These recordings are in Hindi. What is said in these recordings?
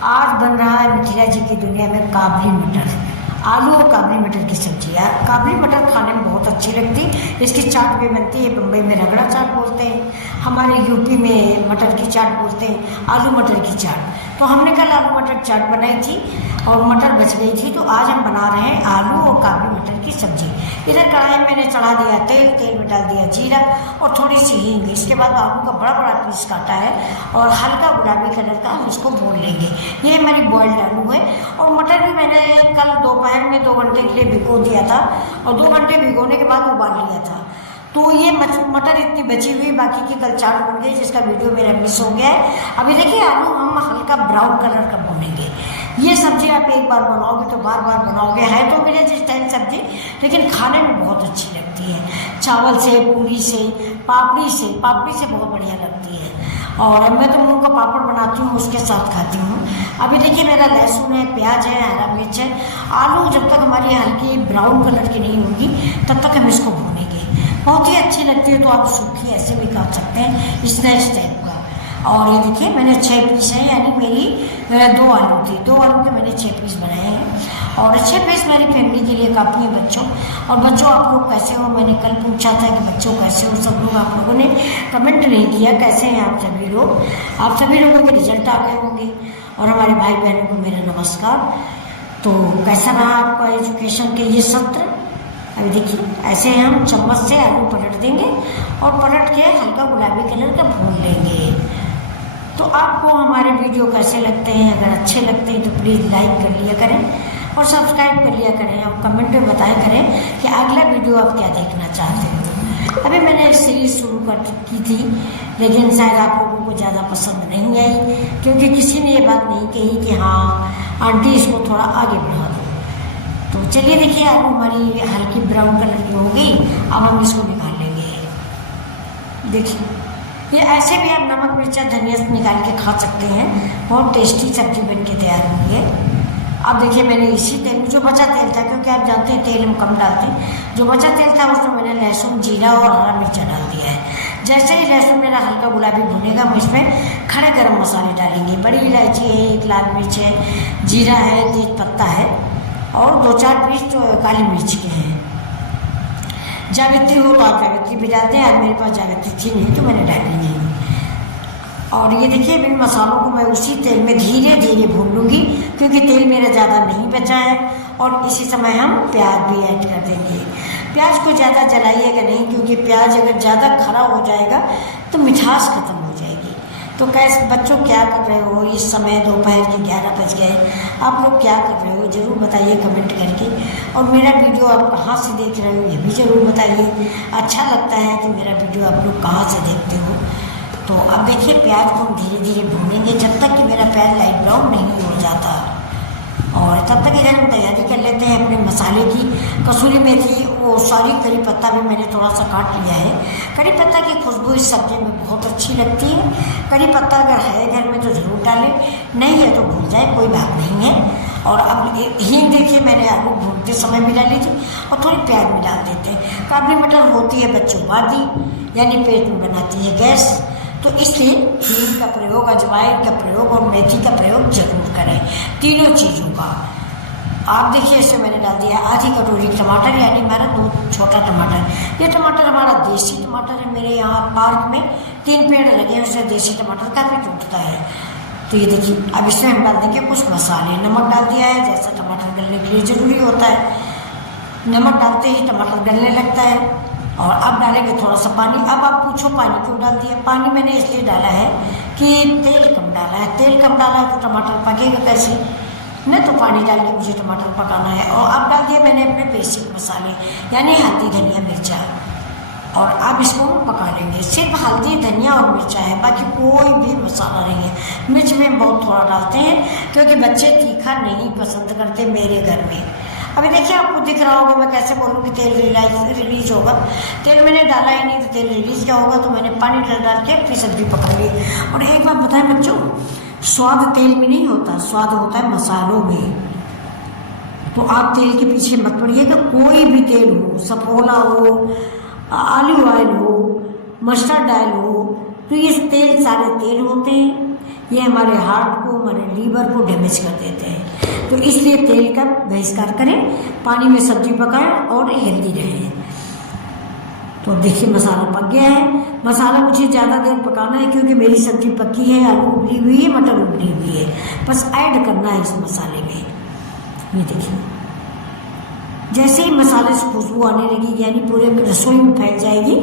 आज बन रहा है मिथिला जी की दुनिया में काबली मटर, आलू और काबली मटर की सब्जी। यार काबली मटर खाने में बहुत अच्छी लगती है। इसकी चाट भी बनती है, बम्बई में रगड़ा चाट बोलते हैं, हमारे यूपी में मटर की चाट बोलते हैं, आलू मटर की चाट। तो हमने कल आलू मटर चाट बनाई थी और मटर बच गई थी, तो आज हम बना रहे हैं आलू और काबली मटर की सब्जी। इधर कढ़ाई मैंने चढ़ा दिया तेल, तेल में डाल दिया जीरा और थोड़ी सी हींग। इसके बाद आलू का बड़ा बड़ा पीस काटा है और हल्का गुलाबी कलर का हम इसको भून लेंगे। ये हमारी बॉइल्ड आलू है। और मटर भी मैंने कल दोपहर में 2 घंटे के लिए भिगो दिया था और 2 घंटे भिगोने के बाद उबाल लिया था। तो ये मटर इतनी बची हुई, बाकी की कल चाट बन गई जिसका वीडियो मेरा मिस हो गया है। अभी देखिए आलू हम हल्का ब्राउन कलर का भूनेंगे। ये सब्जी आप एक बार बनाओगे तो बार बार बनाओगे। है तो मेरे जिस टाइम सब्जी, लेकिन खाने में बहुत अच्छी लगती है। चावल से, पूरी से, पापड़ी से बहुत बढ़िया लगती है। और मैं तो मूंग का पापड़ बनाती हूँ, उसके साथ खाती हूँ। अभी देखिए मेरा लहसुन है, प्याज है, हरा मिर्च है। आलू जब तक हमारी हल्की ब्राउन कलर की नहीं होगी तब तक हम इसको भूनेंगे। बहुत ही अच्छी लगती है। तो आप सूखी ऐसे भी खा सकते हैं, स्नैक्स टाइप का। और ये देखिए मैंने 6 पीस हैं, यानी मेरी 2 आलू थी, 2 आलू के मैंने 6 पीस बनाए हैं। और 6 पीस मेरी फैमिली के लिए काफ़ी है। बच्चों और बच्चों आप लोग कैसे हो? मैंने कल पूछा था कि बच्चों कैसे हो। सब लोग आप लोगों ने कमेंट नहीं किया कैसे हैं आप सभी लोग। आप सभी लोगों के रिजल्ट आ गए होंगे। और हमारे भाई बहनों को मेरा नमस्कार। तो कैसा रहा आपका एजुकेशन के ये सत्र? अभी देखिए ऐसे हम चम्मच से आलू पलट देंगे और पलट के हल्का गुलाबी कलर का भून लेंगे। तो आपको हमारे वीडियो कैसे लगते हैं? अगर अच्छे लगते हैं तो प्लीज़ लाइक कर लिया करें और सब्सक्राइब कर लिया करें और कमेंट में बताया करें कि अगला वीडियो आप क्या देखना चाहते हो। अभी मैंने एक सीरीज शुरू की थी, लेकिन शायद आप लोगों को ज़्यादा पसंद नहीं आई, क्योंकि किसी ने ये बात नहीं कही कि हाँ आंटी इसको थोड़ा आगे बढ़ा दो। तो चलिए देखिए आलू हमारी हल्की ब्राउन कलर की हो गई। अब हम इसको निकाल लेंगे। देखिए ये ऐसे भी आप नमक मिर्चा धनिया निकाल के खा सकते हैं। बहुत टेस्टी सब्जी बन के तैयार हुई है। अब देखिए मैंने इसी तेल में जो बचा तेल था, क्योंकि आप जानते हैं तेल हम कम डालते हैं, जो बचा तेल था उसमें मैंने लहसुन, जीरा और हरा मिर्चा डाल दिया है। जैसे ही लहसुन मेरा हल्का गुलाबी भुनेगा हम इसमें खड़े गरम मसाले डालेंगे। बड़ी इलायची है, 1 लाल मिर्च है, जीरा है, तेज पत्ता है और 2-4 पीस तो काली मिर्च के हैं। जावित्री हो तो आप जावित्री भी डालते हैं। आज मेरे पास जावित्री थी नहीं तो मैंने डाली नहीं। और ये देखिए इन मसालों को मैं उसी तेल में धीरे धीरे भून लूँगी, क्योंकि तेल मेरा ज़्यादा नहीं बचा है। और इसी समय हम प्याज भी ऐड कर देंगे। प्याज को ज़्यादा जलाइएगा नहीं, क्योंकि प्याज अगर ज़्यादा खरा हो जाएगा तो मिठास खत्म हो जाएगी। तो कैसे बच्चों क्या कर रहे हो इस समय? दोपहर के 11 बज गए। आप लोग क्या कर रहे हो ज़रूर बताइए कमेंट करके। और मेरा वीडियो आप कहाँ से देख रहे हो ये भी ज़रूर बताइए। अच्छा लगता है कि मेरा वीडियो आप लोग कहाँ से देखते हो। तो अब देखिए प्याज को हम धीरे धीरे भूनेंगे जब तक कि मेरा प्याज लाइट ब्राउन नहीं हो जाता। और तब तक इधर हम तैयारी कर लेते हैं अपने मसाले की। कसूरी मेथी, करी पत्ता भी मैंने थोड़ा सा काट लिया है। करी पत्ता की खुशबू इस सब्जी में बहुत अच्छी लगती है। करी पत्ता अगर है घर में तो ज़रूर डालें, नहीं है तो भूल जाए, कोई बात नहीं है। और अब हींग देखिए मैंने आलू भूनते समय मिला ली थी और थोड़ी प्याज में डाल देते हैं। काबली मटर होती है बच्चों बादी, यानी पेट में बनाती है गैस। तो इसलिए हींग का प्रयोग, अजवाइन का प्रयोग और मेथी का प्रयोग जरूर करें, तीनों चीज़ों का। आप देखिए इसमें मैंने डाल दिया आधी कटोरी टमाटर, यानी हमारा 2 छोटा टमाटर। ये टमाटर हमारा देसी टमाटर है। मेरे यहाँ पार्क में 3 पेड़ लगे हैं, उससे देसी टमाटर काफ़ी टूटता है। तो ये देखिए अब इसमें हम डाल देंगे कुछ मसाले। नमक डाल दिया है, जैसा टमाटर गलने के लिए ज़रूरी होता है। नमक डालते ही टमाटर गलने लगता है। और अब डालेंगे थोड़ा सा पानी। अब आप पूछो पानी क्यों डाल दिया? पानी मैंने इसलिए डाला है कि तेल कम डाला है। तेल कम डाला है तो टमाटर पकेगा कैसे? नहीं तो पानी डाल के मुझे टमाटर पकाना है। और अब डाल दिया मैंने अपने बेसिक मसाले, यानी हल्दी, धनिया, मिर्चा। और अब इसको पका लेंगे। सिर्फ हल्दी, धनिया और मिर्चा है, बाकी कोई भी मसाला नहीं है। मिर्च में बहुत थोड़ा डालते हैं, क्योंकि बच्चे तीखा नहीं पसंद करते मेरे घर में। अभी देखिए आपको दिख रहा होगा मैं कैसे बोलूँ कि तेल रिलीज होगा। तेल मैंने डाला ही नहीं तो तेल रिलीज क्या होगा? तो मैंने पानी डाल के अपनी सब्जी पका ली। और एक बात बताएं बच्चों, स्वाद तेल में नहीं होता, स्वाद होता है मसालों में। तो आप तेल के पीछे मत पड़िएगा। कोई भी तेल हो, सफोला हो, ऑलिव ऑयल हो, मस्टर्ड ऑयल हो, तो ये तेल सारे तेल होते हैं। ये हमारे हार्ट को, हमारे लीवर को डैमेज कर देते हैं। तो इसलिए तेल का बहिष्कार करें, पानी में सब्जी पकाएं और हेल्दी रहें। तो देखिए मसाला पक गया है। मसाला मुझे ज़्यादा देर पकाना है क्योंकि मेरी सब्जी पकी है, आलू उबली हुई है, मटर उबली हुई है, बस ऐड करना है इस मसाले में। ये देखिए जैसे ही मसाले से खुशबू आने लगेगी, यानी पूरे रसोई में फैल जाएगी,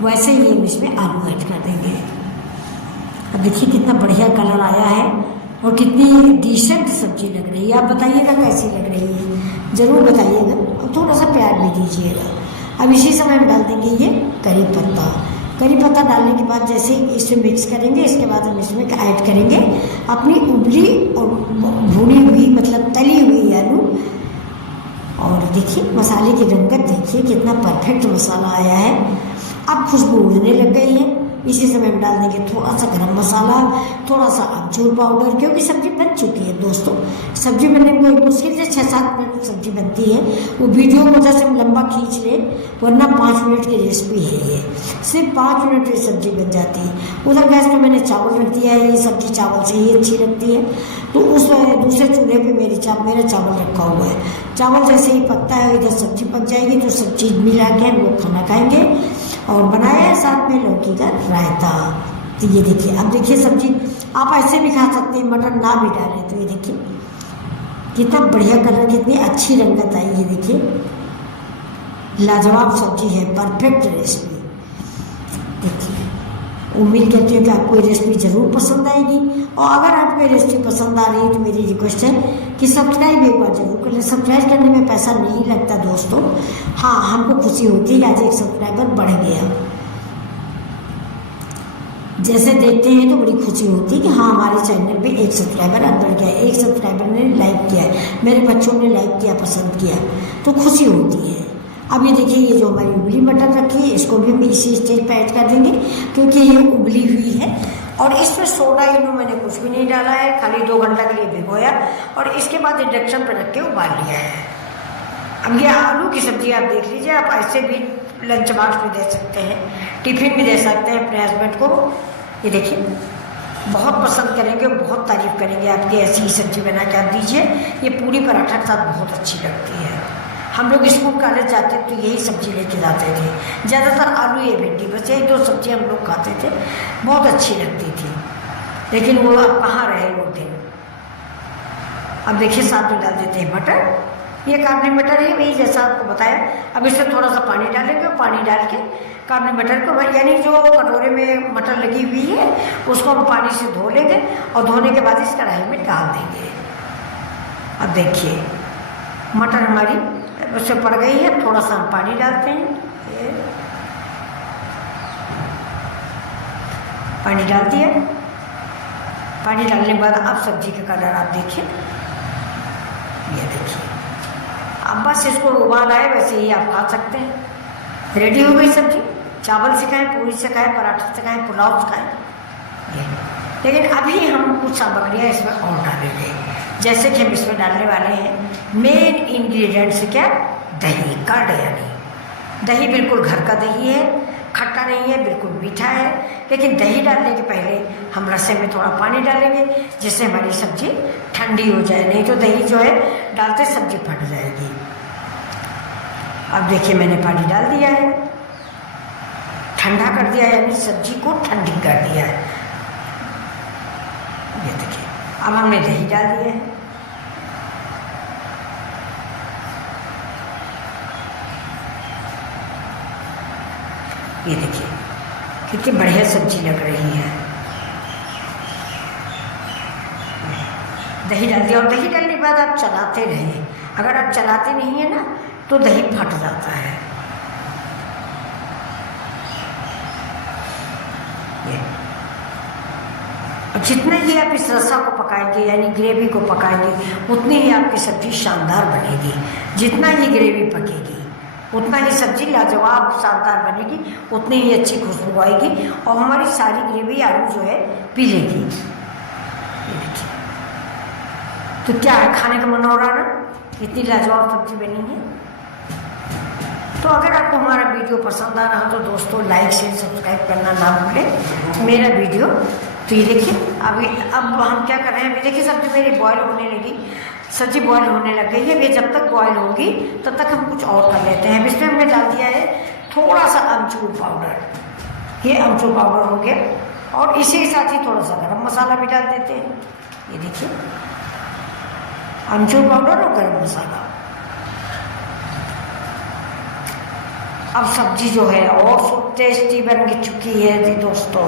वैसे ही हम इसमें आलू ऐड कर देंगे। अब देखिए कितना बढ़िया कलर आया है और कितनी डिसेंट सब्जी लग रही है। आप बताइएगा कैसी लग रही है, ज़रूर बताइएगा और थोड़ा सा प्यार भी दीजिएगा। अब इसी समय हम डाल देंगे ये करी पत्ता। करी पत्ता डालने के बाद जैसे इसमें मिक्स करेंगे, इसके बाद हम इसमें ऐड करेंगे अपनी उबली और भुनी हुई, मतलब तली हुई आलू। और देखिए मसाले की रंगत देखिए कितना परफेक्ट मसाला आया है। अब खुशबू उड़ने लग गई है। इसी समय हम डाल देंगे थोड़ा सा गरम मसाला, थोड़ा सा अमचूर पाउडर, क्योंकि सब्जी बन चुकी है दोस्तों। सब्जी बनने में कोई मुश्किल से 6-7 मिनट सब्जी बनती है। वो वीडियो को जैसे हम लंबा खींच ले, वरना 5 मिनट की रेसिपी है ये। सिर्फ 5 मिनट में सब्जी बन जाती है। उधर गैस पर मैंने चावल रख दिया है, ये सब्जी चावल से ही अच्छी लगती है। तो उस दूसरे चूल्हे पर मेरा चावल रखा हुआ है। चावल जैसे ही पकता है इधर सब्जी पक जाएगी, तो सब चीज़ मिला के हम लोग खाना खाएंगे। और बनाया है साथ में लौकी का रायता। तो ये देखिए, अब देखिए सब्जी आप ऐसे भी खा सकते हैं, मटर ना भी डालें। तो ये देखिए कितना बढ़िया कलर, कितनी अच्छी रंगत आई। ये देखिए लाजवाब सब्जी है, परफेक्ट रेसिपी। देखिए उम्मीद करती हूँ कि आपको ये रेसिपी ज़रूर पसंद आएगी। और अगर आपको ये रेसिपी पसंद आ रही है तो मेरी रिक्वेस्ट है कि सब्सक्राइब एक बार जरूर कर लें। सब्सक्राइब करने में पैसा नहीं लगता दोस्तों। हाँ, हमको खुशी होती है कि आज एक सब्सक्राइबर बढ़ गया। जैसे देखते हैं तो बड़ी खुशी होती है कि हाँ हमारे चैनल पे एक सब्सक्राइबर अब बढ़ गया है, एक सब्सक्राइबर ने लाइक किया है, मेरे बच्चों ने लाइक किया, पसंद किया, तो खुशी होती है। अब ये देखिए ये जो हमारी उबली मटर रखी है, इसको भी हम इसी स्टेज पर ऐड कर देंगे क्योंकि ये उबली हुई है। और इसमें सोडा इनो मैंने कुछ भी नहीं डाला है, खाली 2 घंटा के लिए भिगोया और इसके बाद इंडक्शन पर रख के उबाल लिया है। अब ये आलू की सब्जी आप देख लीजिए, आप ऐसे भी लंच बॉक्स में दे सकते हैं, टिफिन भी दे सकते हैं अपने हस्बैंड को। ये देखिए बहुत पसंद करेंगे, बहुत तारीफ करेंगे आपकी ऐसी ही सब्जी बना के आप दीजिए। ये पूरी पराठा के साथ बहुत अच्छी लगती है। हम लोग स्कूल कॉलेज जाते तो यही सब्जी लेके जाते थे, ज़्यादातर आलू या भिंडी, बस यही 2 सब्जी हम लोग खाते थे, बहुत अच्छी लगती थी। लेकिन वो अब कहाँ रहे वो दिन। अब देखिए साथ में डाल देते हैं मटर। ये काबली मटर है, वही जैसा आपको बताया। अब इसमें थोड़ा सा पानी डालेंगे, पानी डाल के काबली मटर को, यानी जो कटोरे में मटर लगी हुई है उसको हम पानी से धो लेंगे और धोने के बाद इस कढ़ाई में डाल देंगे। अब देखिए मटर हमारी उससे पड़ गई है, थोड़ा सा हम पानी डालते हैं। पानी डाल दिया। पानी डालने के बाद अब सब्जी का कलर आप देखिए, ये देखिए। अब बस इसको उबाल आए वैसे ही आप खा सकते हैं। रेडी हो गई सब्जी। चावल से खाएं, पूरी से खाएं, पराठे से खाएं, पुलाव से खाएं। लेकिन अभी हम कुछ सामग्रियाँ इसमें और डालेंगे, जैसे कि हम इसमें डालने वाले हैं मेन इंग्रेडिएंट्स क्या, दही, कर्ड। यानी दही बिल्कुल घर का दही है, खट्टा नहीं है, बिल्कुल मीठा है। लेकिन दही डालने के पहले हम रसे में थोड़ा पानी डालेंगे जिससे हमारी सब्जी ठंडी हो जाए, नहीं तो दही जो है डालते सब्जी फट जाएगी। अब देखिए मैंने पानी डाल दिया है, ठंडा कर दिया, यानी सब्जी को ठंडी कर दिया है। ये देखिए अब हमने दही डाल दिया है। ये देखिए कितनी बढ़िया सब्जी लग रही है। दही डाल दिया और दही डालने के बाद आप चलाते रहें। अगर आप चलाते नहीं है ना तो दही फट जाता है। और जितना ही आप इस रसा को पकाएंगे यानी ग्रेवी को पकाएंगे उतनी ही आपकी सब्जी शानदार बनेगी। जितना ही ग्रेवी पकेगी उतना ही सब्जी लाजवाब शानदार बनेगी, उतनी ही अच्छी खुशबू आएगी और हमारी सारी ग्रेवी आलू जो है पी लेगी। तो क्या है, खाने का मन हो रहा ना, इतनी लाजवाब सब्जी बनी है। तो अगर आपको हमारा वीडियो पसंद आ रहा तो दोस्तों लाइक शेयर सब्सक्राइब करना ना भूलें। मेरा वीडियो तो ये देखिए अब हम क्या कर रहे हैं, अभी देखिए सब्जी मेरी बॉयल होने लगी, सब्जी बॉयल होने लग गई है। ये जब तक बॉयल होगी तब तक हम कुछ और कर लेते हैं। इसमें हमने डाल दिया है थोड़ा सा अमचूर पाउडर, ये अमचूर पाउडर हो गया, और इसी के साथ ही थोड़ा सा गरम मसाला भी डाल देते हैं। ये देखिए अमचूर पाउडर और गरम मसाला। अब सब्जी जो है और टेस्टी बन चुकी है दोस्तों।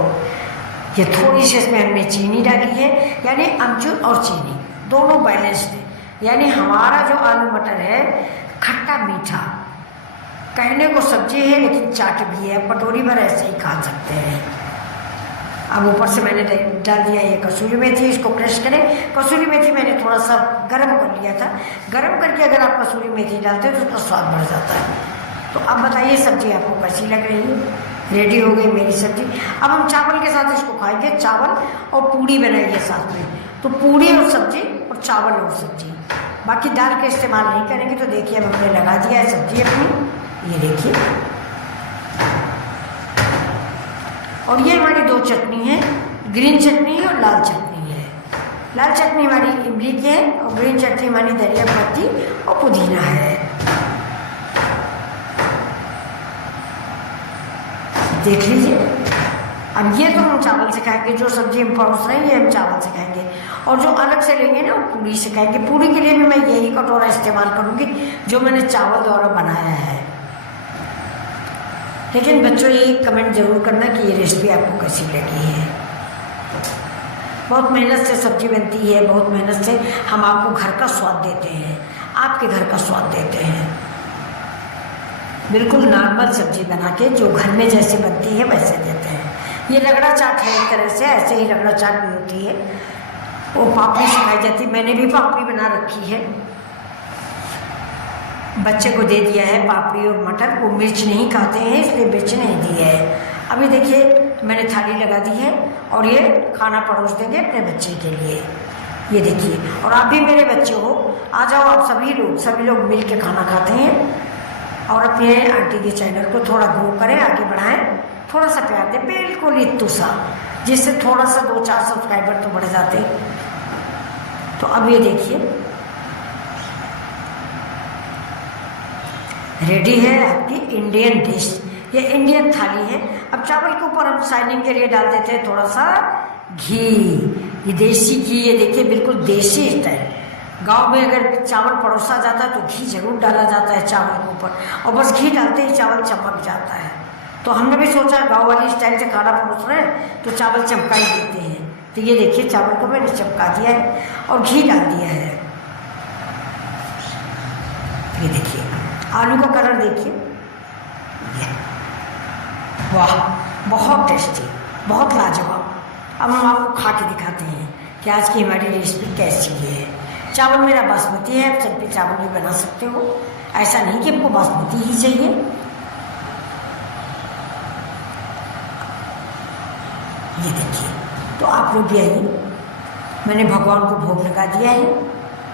ये थोड़ी सी इसमें हमने चीनी डाली है, यानी अमचूर और चीनी दोनों बैलेंस्ड है। यानी हमारा जो आलू मटर है खट्टा मीठा, कहने को सब्जी है लेकिन चाट भी है, कटोरी भर ऐसे ही खा सकते हैं। अब ऊपर से मैंने डाल दिया ये कसूरी मेथी, इसको क्रश करें। कसूरी मेथी मैंने थोड़ा सा गर्म कर लिया था, गर्म करके अगर आप कसूरी मेथी डालते हैं तो उसका स्वाद बढ़ जाता है। तो अब बताइए सब्जी आपको कैसी लग रही है। रेडी हो गई मेरी सब्जी। अब हम चावल के साथ इसको खाएंगे, चावल और पूड़ी बनाइए साथ में। तो पूड़ी और सब्जी और चावल और सब्जी, बाकी दाल का इस्तेमाल नहीं करेंगे। तो देखिए अब हमने लगा दिया है सब्जी अपनी, ये देखिए। और ये हमारी दो चटनी है, ग्रीन चटनी है और लाल चटनी है। लाल चटनी हमारी इमली की है और ग्रीन चटनी हमारी धनिया पत्ती और पुदीना है। देख लीजिए। अब ये तो हम चावल से खाएंगे, जो सब्जी हम परोस रहे हैं ये हम चावल से खाएंगे, और जो अलग से लेंगे ना वो पूड़ी से खाएंगे। पूड़ी के लिए भी मैं यही कटोरा इस्तेमाल करूँगी जो मैंने चावल द्वारा बनाया है। लेकिन बच्चों ये कमेंट जरूर करना कि ये रेसिपी आपको कैसी लगी है। बहुत मेहनत से सब्जी बनती है, बहुत मेहनत से हम आपको घर का स्वाद देते हैं, आपके घर का स्वाद देते हैं। बिल्कुल नॉर्मल सब्जी बना के जो घर में जैसे बनती है वैसे देते हैं। ये रगड़ा चाट है एक तरह से, ऐसे ही रगड़ा चाट भी होती है। वो पापड़ी सिखाई जाती है, मैंने भी पापड़ी बना रखी है, बच्चे को दे दिया है पापड़ी और मटर। वो मिर्च नहीं खाते हैं इसलिए मिर्च नहीं दी है। अभी देखिए मैंने थाली लगा दी है और ये खाना परोस देंगे अपने बच्चे के लिए। ये देखिए, और आप भी मेरे बच्चे हो, आ जाओ आप सभी लोग मिल के खाना खाते हैं। और अपने आंटी के चैनल को थोड़ा ग्रो करें, आगे बढ़ाएं, थोड़ा सा प्यार दें, बिल्कुल इतू सा, जिससे थोड़ा सा 2-4 सब्सक्राइबर तो बढ़ जाते। तो अब ये देखिए रेडी है आपकी इंडियन डिश। ये इंडियन थाली है। अब चावल के ऊपर हम शाइनिंग के लिए डाल देते हैं थोड़ा सा घी। ये देसी घी, ये देखिए बिल्कुल देसी स्टाइल। गांव में अगर चावल परोसा जाता है तो घी जरूर डाला जाता है चावल के ऊपर, और बस घी डालते ही चावल चमक जाता है। तो हमने भी सोचा गांव वाली स्टाइल से खाना परोस रहे हैं तो चावल चमका ही देते हैं। तो ये देखिए चावल को मैंने चमका दिया है और घी डाल दिया है। ये देखिए आलू का कलर देखिए, वाह बहुत टेस्टी, बहुत लाजवाब। अब हम आपको खा के दिखाते हैं कि आज की हमारी रेसिपी कैसी है। चावल मेरा बासमती है, आप सब भी चावल भी बना सकते हो, ऐसा नहीं कि हमको बासमती ही चाहिए। ये देखिए, तो आप लोग भी आइए। मैंने भगवान को भोग लगा दिया है,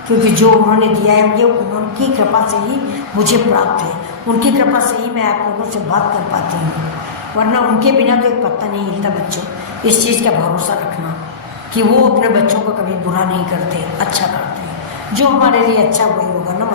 क्योंकि जो उन्होंने दिया है ये उनकी कृपा से ही मुझे प्राप्त है। उनकी कृपा से ही मैं आप लोगों से बात कर पाती हूँ, वरना उनके बिना तो एक पत्ता नहीं हिलता। बच्चों, इस चीज़ का भरोसा रखना कि वो अपने बच्चों को कभी बुरा नहीं करते, अच्छा करते हैं। जो हमारे लिए अच्छा वही होगा। नमस्कार।